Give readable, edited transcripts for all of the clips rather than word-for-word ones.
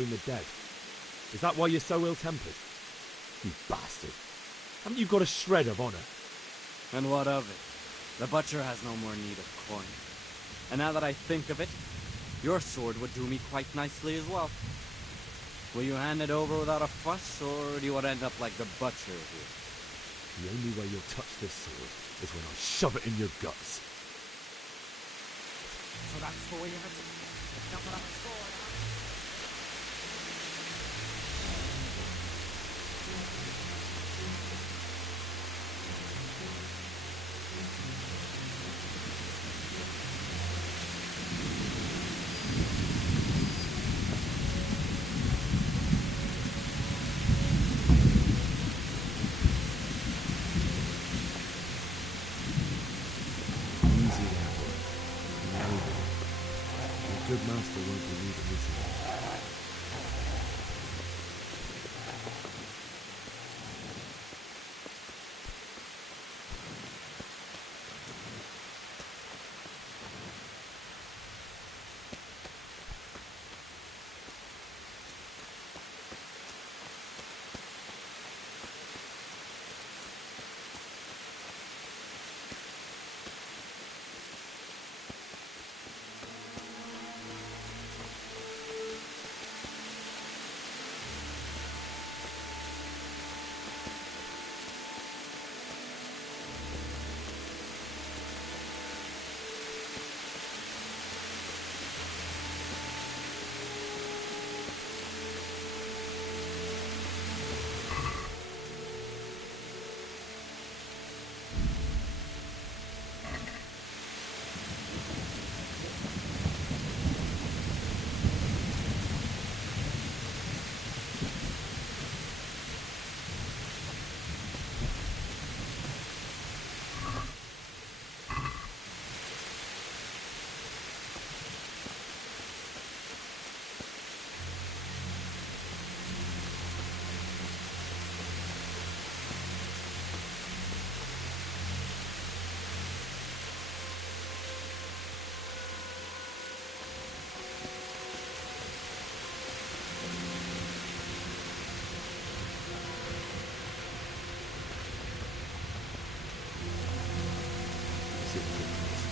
robbing the dead. Is that why you're so ill-tempered? You bastard. Haven't you got a shred of honor? And what of it? The butcher has no more need of coin. And now that I think of it, your sword would do me quite nicely as well. Will you hand it over without a fuss, or do you want to end up like the butcher here? The only way you'll touch this sword is when I shove it in your guts. So that's the way of it. Now put up a sword, huh? Easy there, boy. Maybe. Your good master won't be leaving this again. Sit and drink first.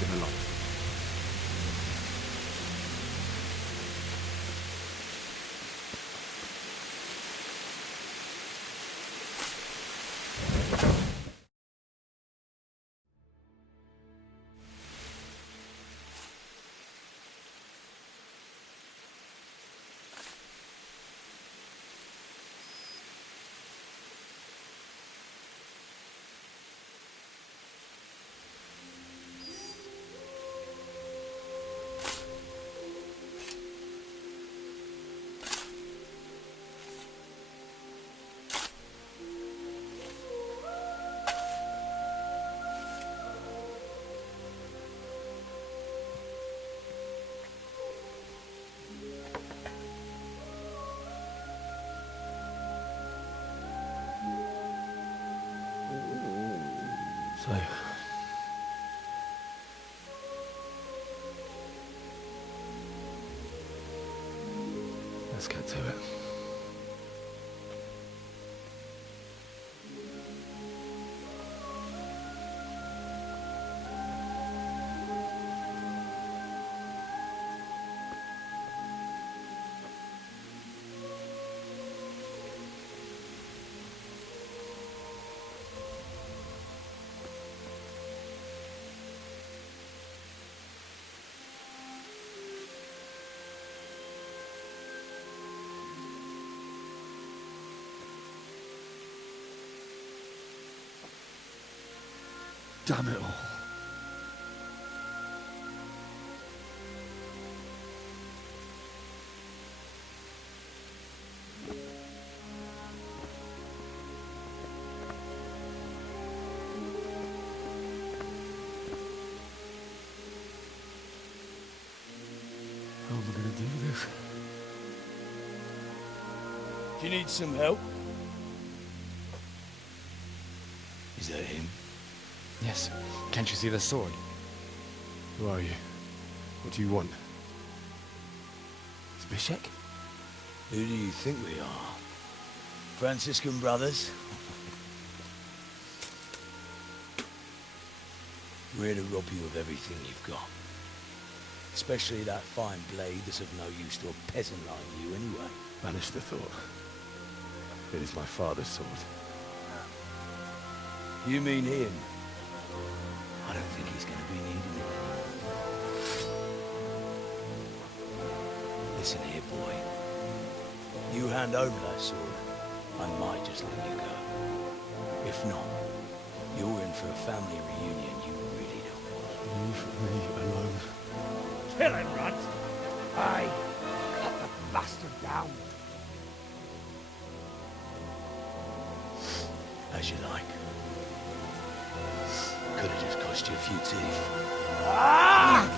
You're gonna like it. So, let's get to it. Damn it all. How am I gonna do this? Do you need some help? Is that him? Yes. Can't you see the sword? Who are you? What do you want? Zbyszek? Who do you think we are? Franciscan brothers? We're here to rob you of everything you've got. Especially that fine blade that's of no use to a peasant like you anyway. Banish the thought. It is my father's sword. You mean him? I don't think he's going to be needing it anymore. Listen here, boy. You hand over that sword, I might just let you go. If not, you're in for a family reunion you really don't want. Leave me alone. Kill him, Runt! Aye. Cut the bastard down. As you like. Could have just cost you a few teeth. Ah!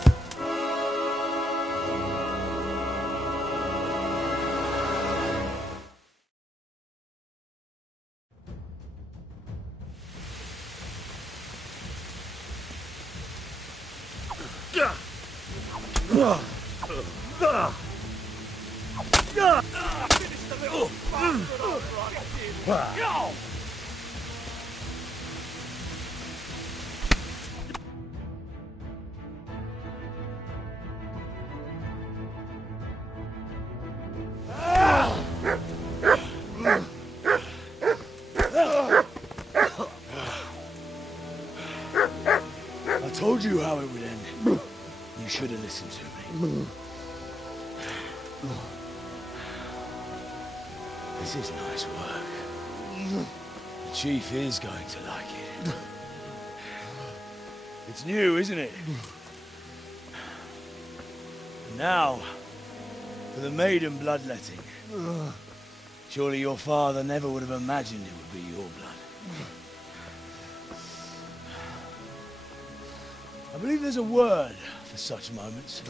I told you how it would end. You should have listened to me. This is nice work. The chief is going to like it. It's new, isn't it? And now, for the maiden bloodletting. Surely your father never would have imagined it would be your blood. I believe there's a word for such moments.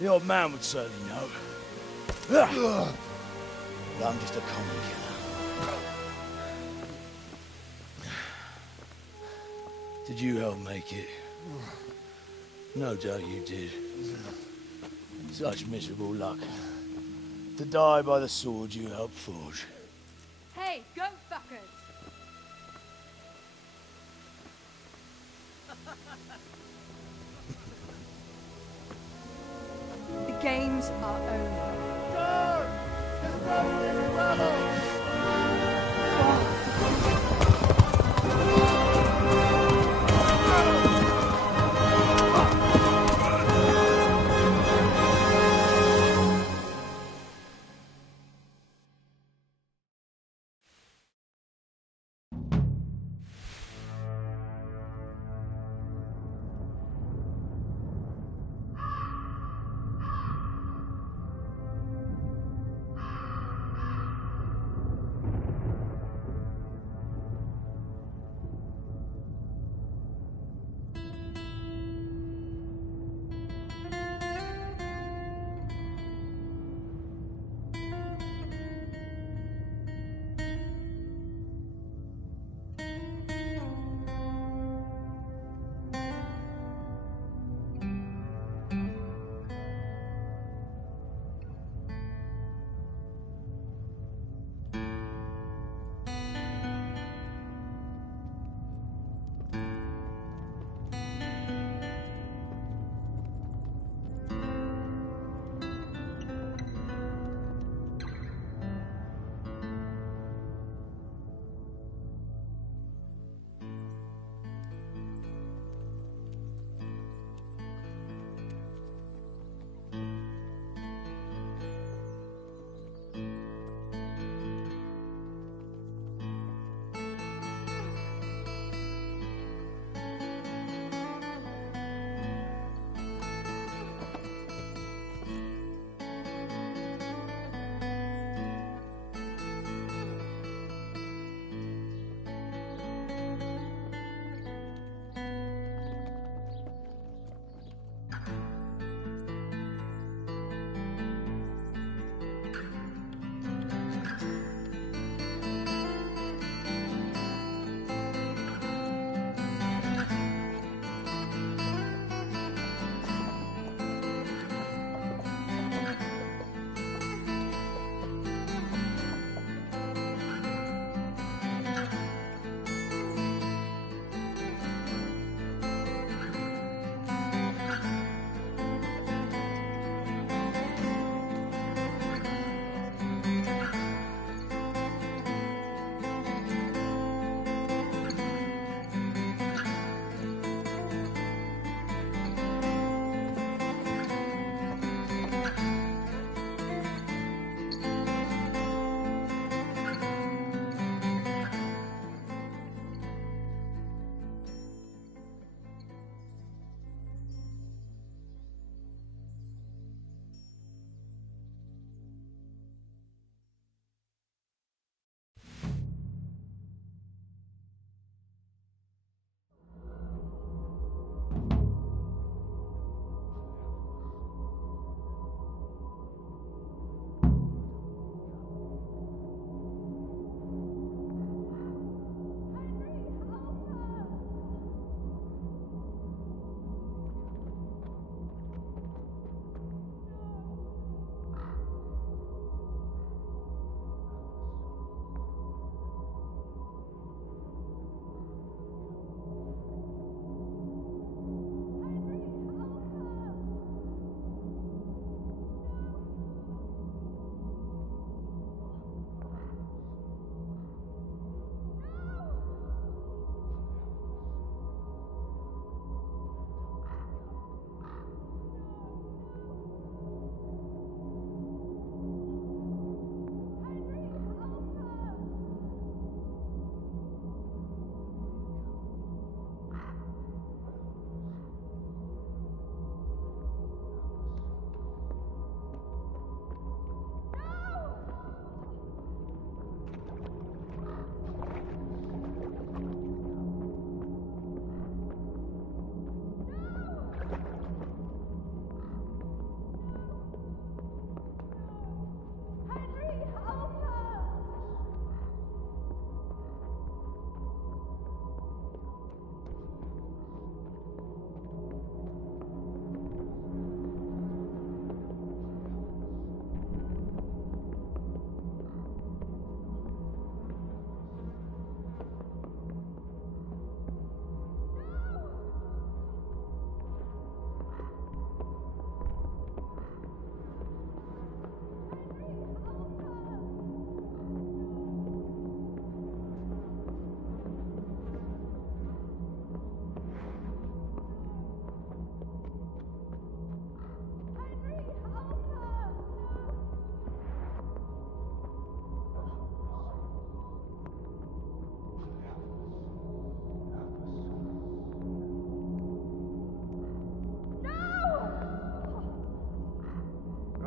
The old man would certainly know. But I'm just a common killer. Did you help make it? No doubt you did. Such miserable luck. To die by the sword you helped forge. Hey, go fuckers! The games are over.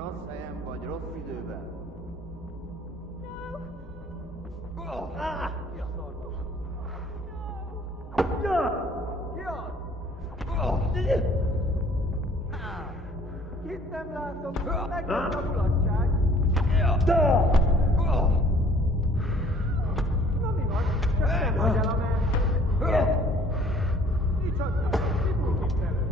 Rossz helyen vagy rossz időben. Mi a szarban? Ki az? Kit nem látom, megjött a mulatság. Na mi van? Csak nem hagy el a mert. Micsoda? Mi bújt itt elő?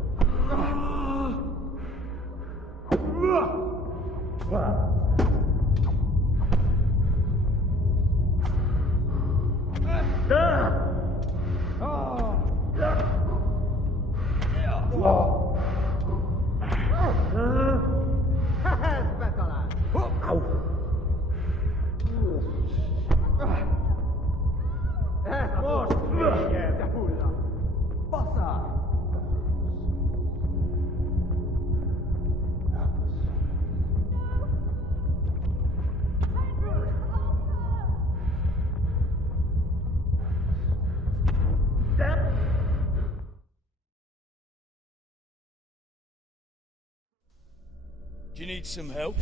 Ez betalált! Ez most véged, de hulla! Basszál! Do you need some help?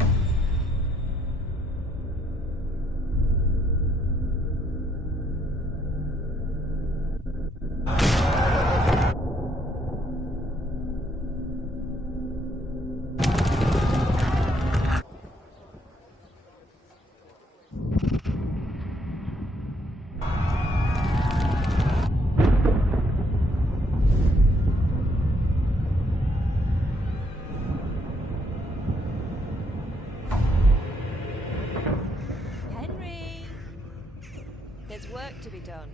There's work to be done.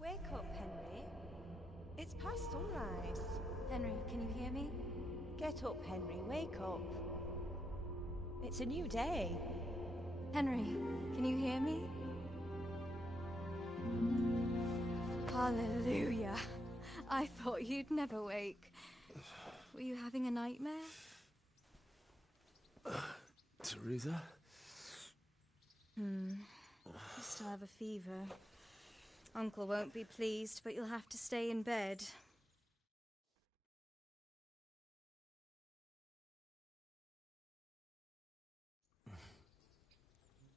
Wake up, Henry. It's past sunrise. Henry, can you hear me? Get up, Henry. Wake up. It's a new day. Henry, can you hear me? Hallelujah. I thought you'd never wake. Were you having a nightmare? Teresa? You still have a fever. Uncle won't be pleased, but you'll have to stay in bed.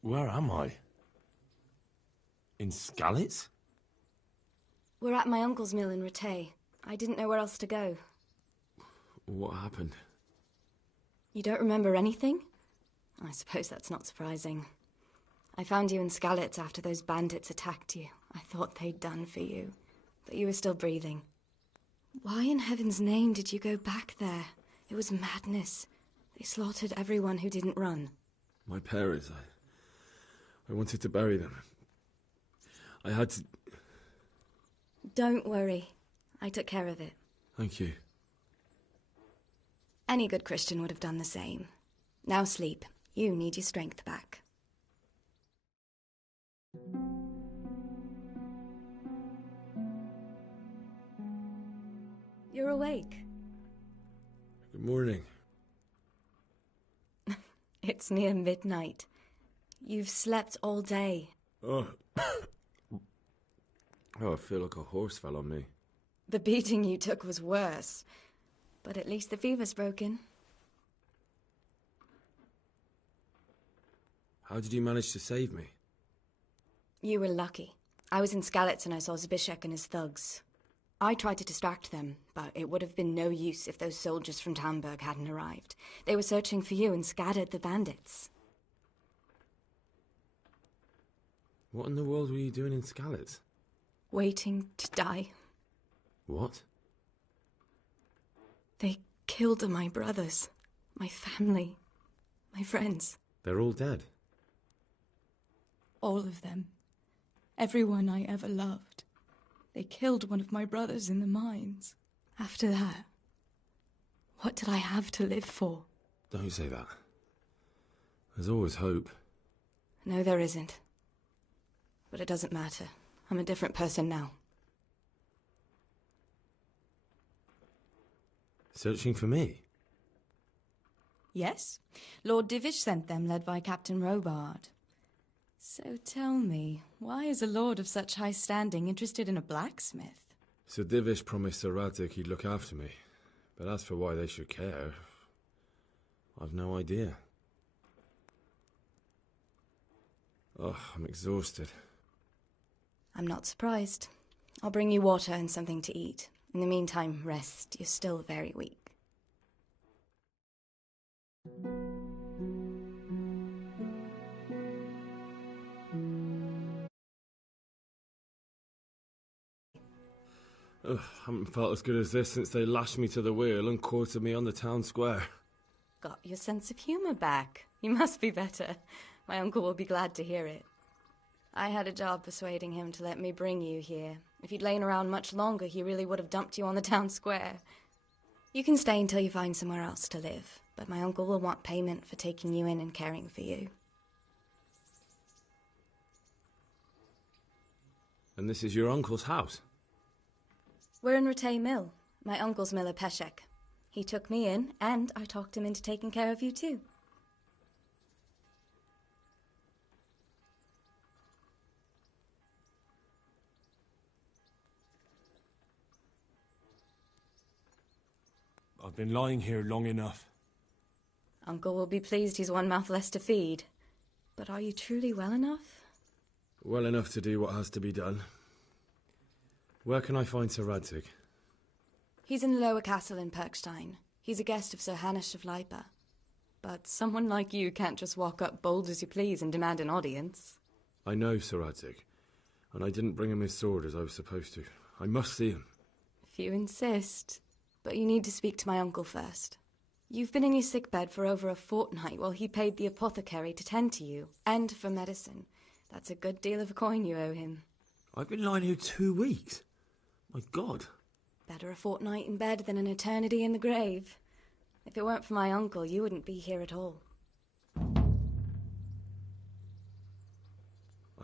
Where am I? In Skalitz? We're at my uncle's mill in Rattay. I didn't know where else to go. What happened? You don't remember anything? I suppose that's not surprising. I found you in Skalitz after those bandits attacked you. I thought they'd done for you, but you were still breathing. Why in heaven's name did you go back there? It was madness. They slaughtered everyone who didn't run. My parents, I wanted to bury them. I had to... Don't worry. I took care of it. Thank you. Any good Christian would have done the same. Now sleep. You need your strength back. You're awake. Good morning. It's near midnight. You've slept all day. Oh. Oh, I feel like a horse fell on me. The beating you took was worse. But at least the fever's broken. How did you manage to save me? You were lucky. I was in Skalitz and I saw Zbyszek and his thugs. I tried to distract them, but it would have been no use if those soldiers from Tamburg hadn't arrived. They were searching for you and scattered the bandits. What in the world were you doing in Skalitz? Waiting to die. What? They killed my brothers, my family, my friends. They're all dead. All of them. Everyone I ever loved. They killed one of my brothers in the mines. After that, what did I have to live for? Don't say that. There's always hope. No, there isn't. But it doesn't matter. I'm a different person now. Searching for me? Yes. Lord Divish sent them, led by Captain Robard. So tell me, why is a lord of such high standing interested in a blacksmith? Sir Divish promised Sir Radzig he'd look after me. But as for why they should care, I've no idea. Oh, I'm exhausted. I'm not surprised. I'll bring you water and something to eat. In the meantime, rest. You're still very weak. Ugh, haven't felt as good as this since they lashed me to the wheel and quartered me on the town square. Got your sense of humor back. You must be better. My uncle will be glad to hear it. I had a job persuading him to let me bring you here. If you'd lain around much longer, he really would have dumped you on the town square. You can stay until you find somewhere else to live, but my uncle will want payment for taking you in and caring for you. And this is your uncle's house? We're in Rattay Mill, my uncle's mill at Peshek. He took me in, and I talked him into taking care of you too. I've been lying here long enough. Uncle will be pleased he's one mouth less to feed. But are you truly well enough? Well enough to do what has to be done. Where can I find Sir Radzig? He's in the lower castle in Perkstein. He's a guest of Sir Hanush of Leipa. But someone like you can't just walk up bold as you please and demand an audience. I know Sir Radzig, and I didn't bring him his sword as I was supposed to. I must see him. If you insist. But you need to speak to my uncle first. You've been in your sickbed for over a fortnight while he paid the apothecary to tend to you, and for medicine. That's a good deal of coin you owe him. I've been lying here 2 weeks. My God. Better a fortnight in bed than an eternity in the grave. If it weren't for my uncle, you wouldn't be here at all.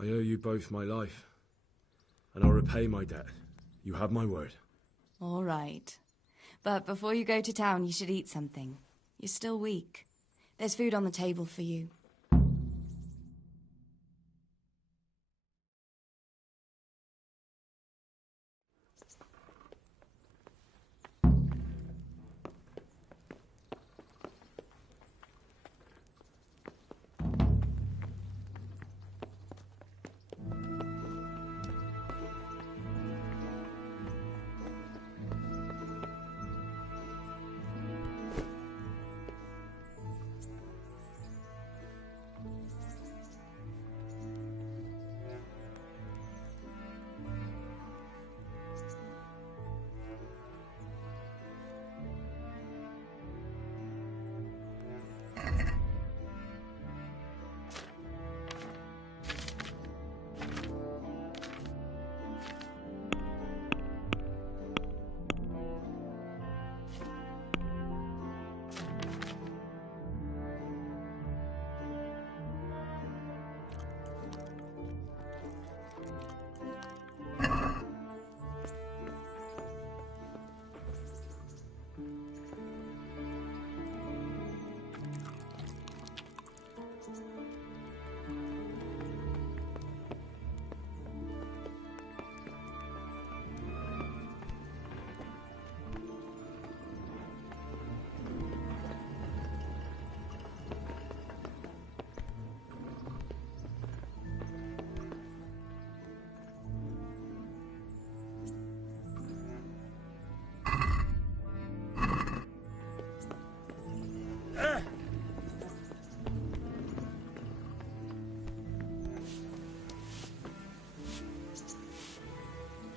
I owe you both my life, and I'll repay my debt. You have my word. All right. But before you go to town, you should eat something. You're still weak. There's food on the table for you.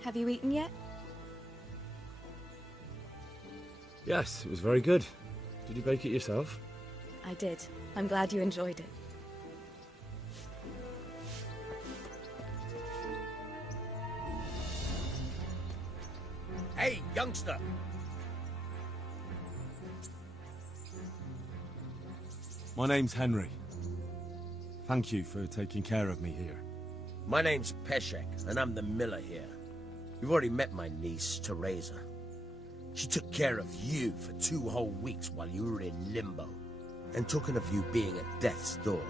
Have you eaten yet? Yes, it was very good. Did you bake it yourself? I did. I'm glad you enjoyed it. youngster. My name's Henry. Thank you for taking care of me here. My name's Peshek, and I'm the miller here. You've already met my niece, Teresa. She took care of you for 2 whole weeks while you were in limbo. And talking of you being at death's door,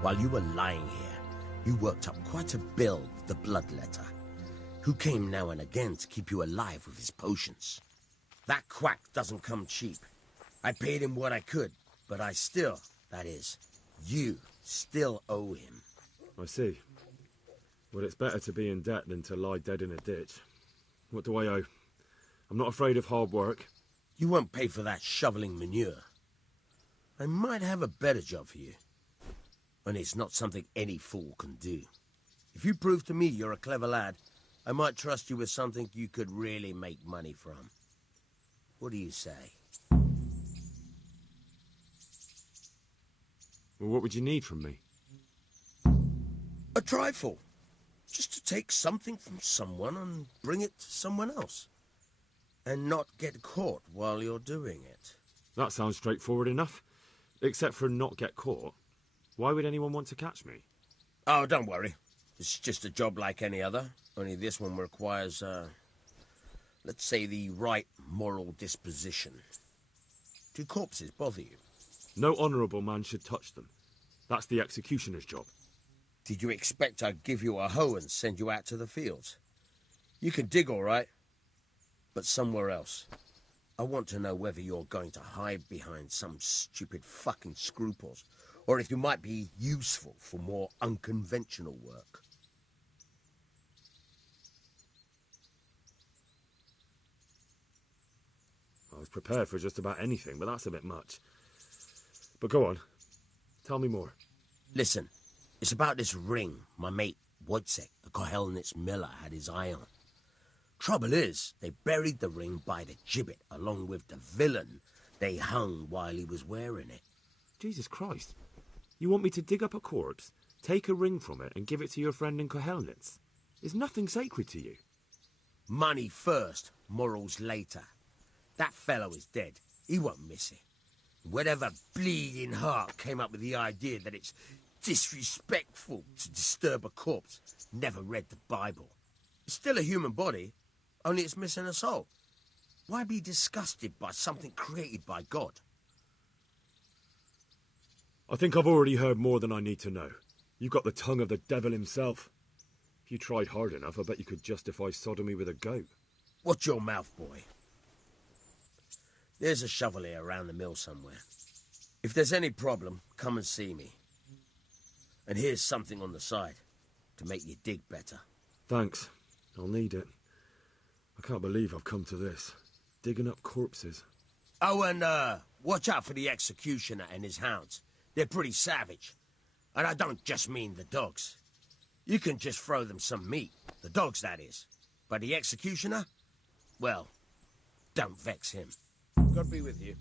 while you were lying here, you worked up quite a bill with the bloodletter, who came now and again to keep you alive with his potions. That quack doesn't come cheap. I paid him what I could, but I still, that is, you still owe him. I see. Well, it's better to be in debt than to lie dead in a ditch. What do I owe? I'm not afraid of hard work. You won't pay for that shoveling manure. I might have a better job for you. And it's not something any fool can do. If you prove to me you're a clever lad, I might trust you with something you could really make money from. What do you say? Well, what would you need from me? A trifle. Just to take something from someone and bring it to someone else. And not get caught while you're doing it. That sounds straightforward enough. Except for not get caught. Why would anyone want to catch me? Oh, don't worry. It's just a job like any other. Only this one requires, let's say, the right moral disposition. Do corpses bother you? No honourable man should touch them. That's the executioner's job. Did you expect I'd give you a hoe and send you out to the fields? You can dig all right, but somewhere else. I want to know whether you're going to hide behind some stupid fucking scruples, or if you might be useful for more unconventional work. I was prepared for just about anything, but that's a bit much. But go on. Tell me more. Listen, it's about this ring my mate Wojciech, the Kohelnitz miller, had his eye on. Trouble is, they buried the ring by the gibbet along with the villain they hung while he was wearing it. Jesus Christ. You want me to dig up a corpse, take a ring from it, and give it to your friend in Kohelnitz? Is nothing sacred to you? Money first, morals later. That fellow is dead. He won't miss it. Whatever bleeding heart came up with the idea that it's disrespectful to disturb a corpse never read the Bible. It's still a human body, only it's missing a soul. Why be disgusted by something created by God? I think I've already heard more than I need to know. You've got the tongue of the devil himself. If you tried hard enough, I bet you could justify sodomy with a goat. Watch your mouth, boy. There's a shovel here around the mill somewhere. If there's any problem, come and see me. And here's something on the side to make you dig better. Thanks. I'll need it. I can't believe I've come to this. Digging up corpses. Oh, and watch out for the executioner and his hounds. They're pretty savage. And I don't just mean the dogs. You can just throw them some meat. The dogs, that is. But the executioner? Well, don't vex him. God be with you.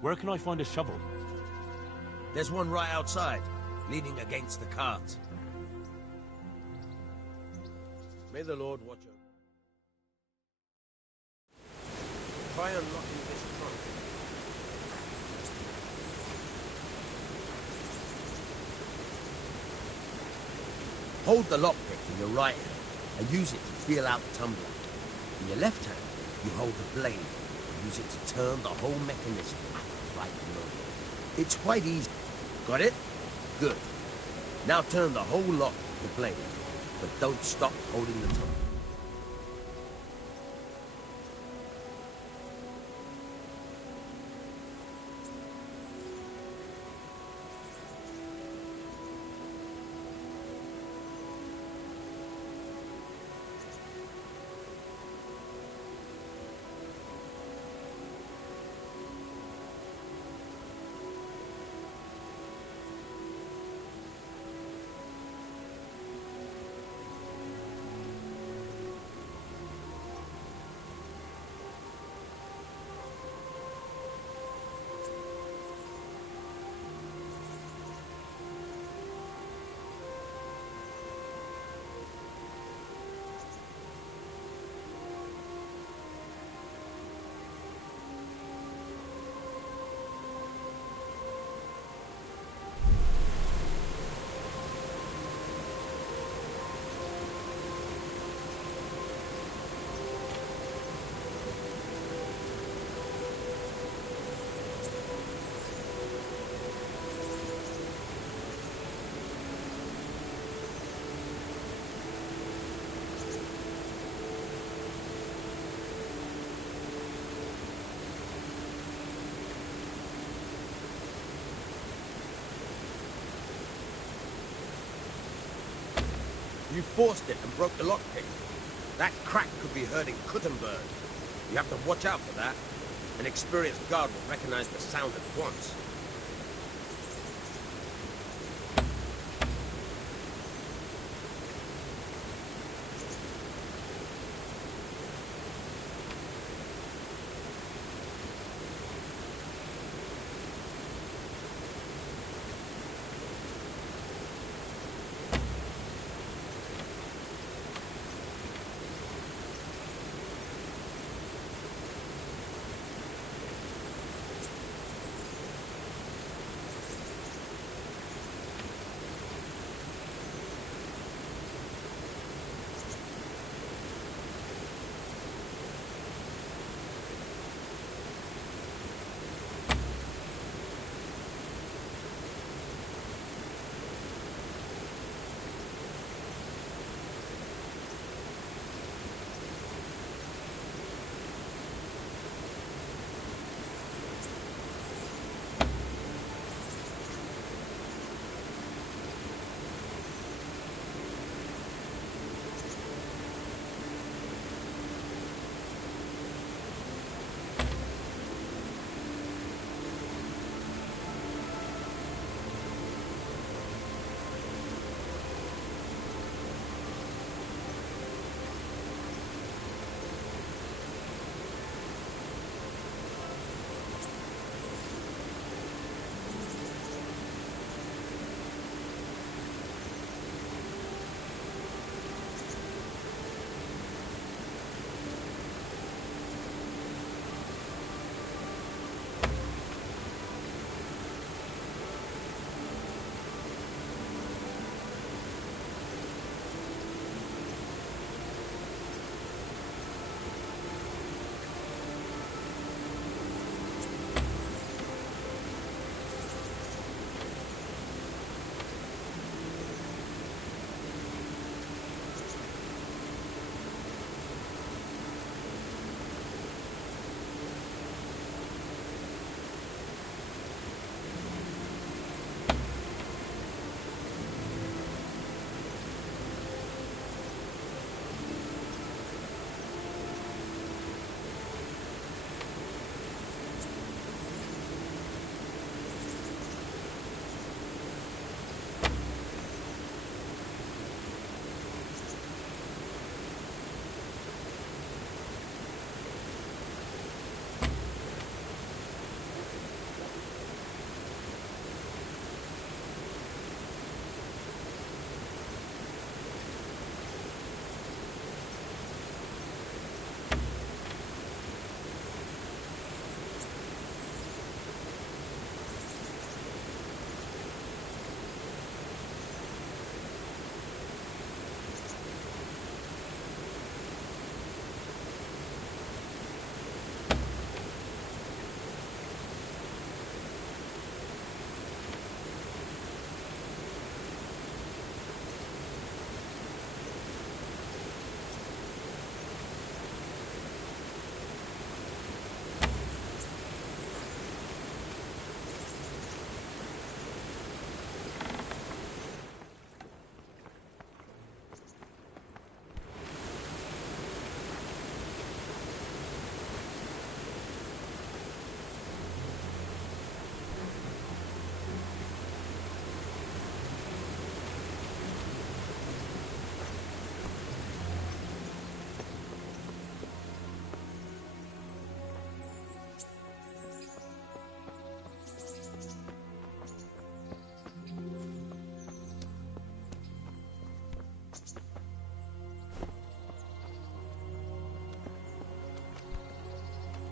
Where can I find a shovel? There's one right outside, leaning against the cart. May the Lord watch over. Try unlocking this trunk. Hold the lockpick in your right hand and use it to feel out the tumbler. In your left hand, you hold the blade and use it to turn the whole mechanism at the right moment. It's quite easy. Got it? Good. Now turn the whole lock with the blade, but don't stop holding the tumbler. You forced it and broke the lockpick. That crack could be heard in Kuttenberg. You have to watch out for that. An experienced guard will recognize the sound at once.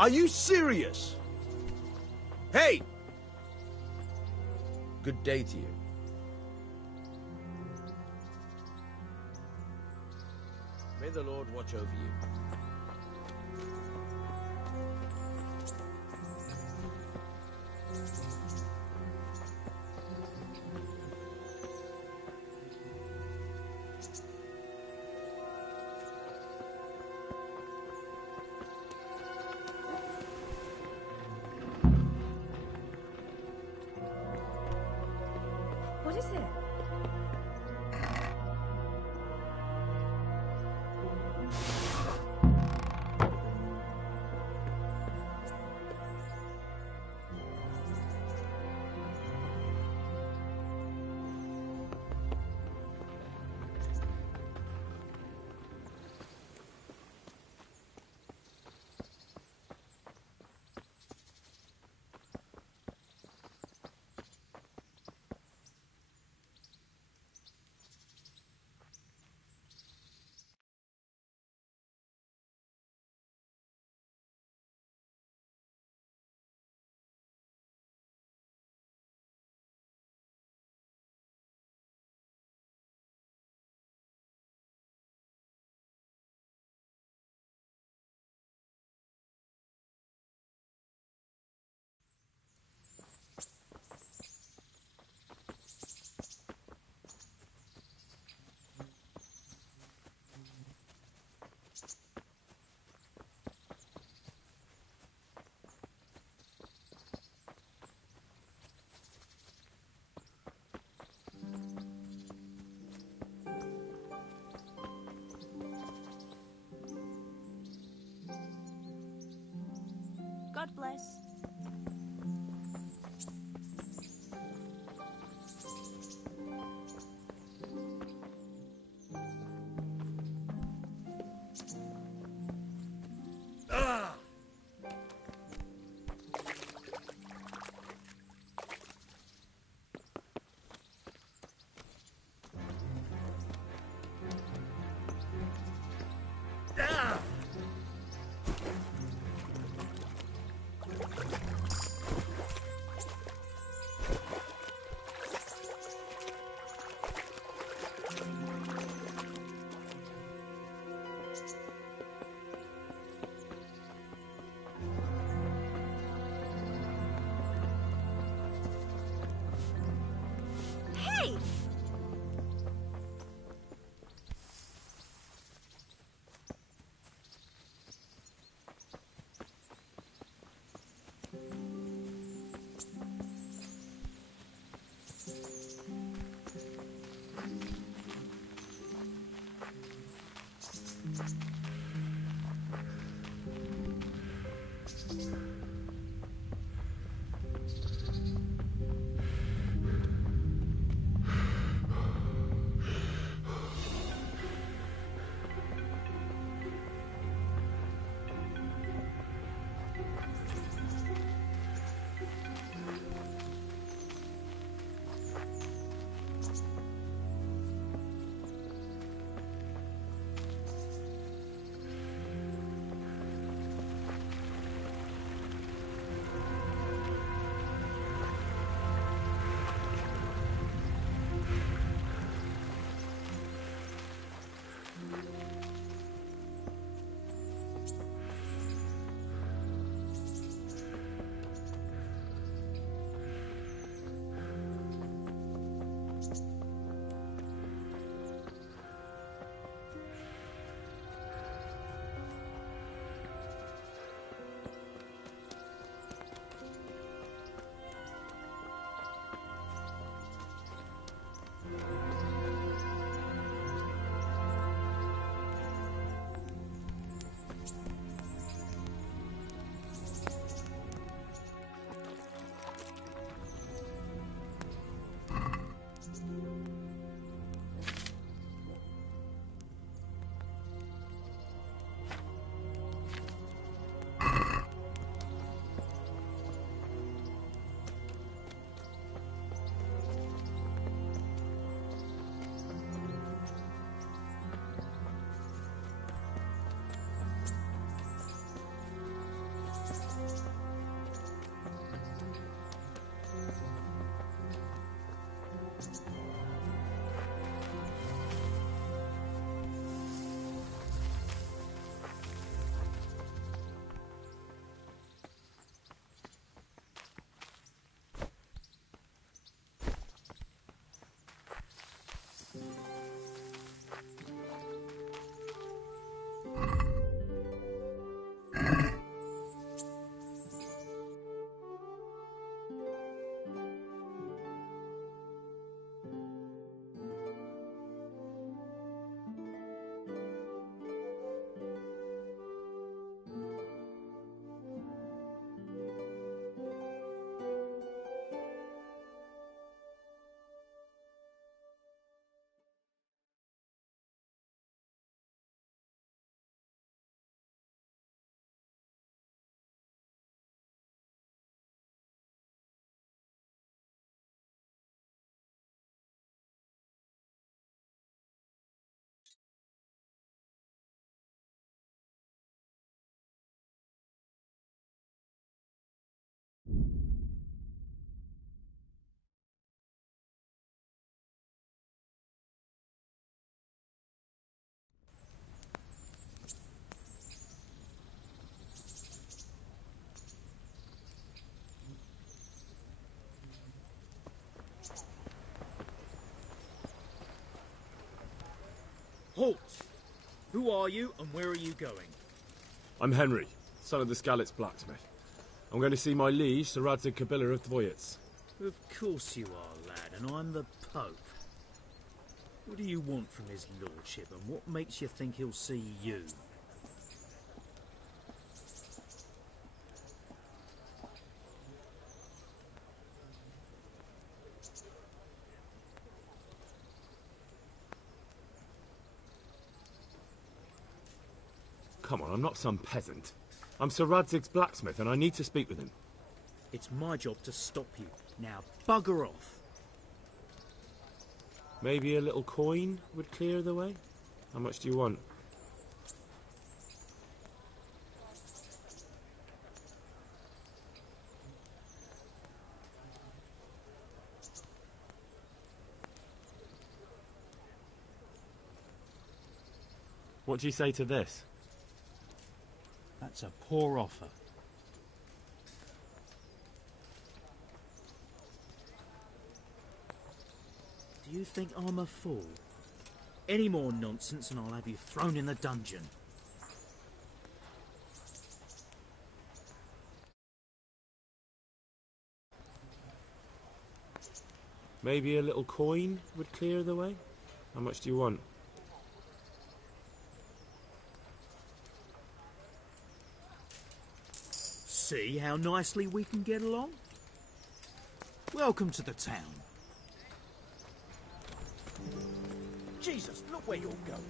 Are you serious? Hey! Good day to you. May the Lord watch over you. What is it? God bless. Halt! Who are you and where are you going? I'm Henry, son of the Skalitz blacksmith. I'm going to see my liege, Sir Radzig Kabila of Dvoyitz. Of course you are, lad, and I'm the Pope. What do you want from his lordship, and what makes you think he'll see you? Come on, I'm not some peasant. I'm Sir Radzig's blacksmith, and I need to speak with him. It's my job to stop you. Now, bugger off. Maybe a little coin would clear the way? How much do you want? What do you say to this? That's a poor offer. Do you think I'm a fool? Any more nonsense and I'll have you thrown in the dungeon. Maybe a little coin would clear the way? How much do you want? See how nicely we can get along? Welcome to the town. Jesus, look where you're going.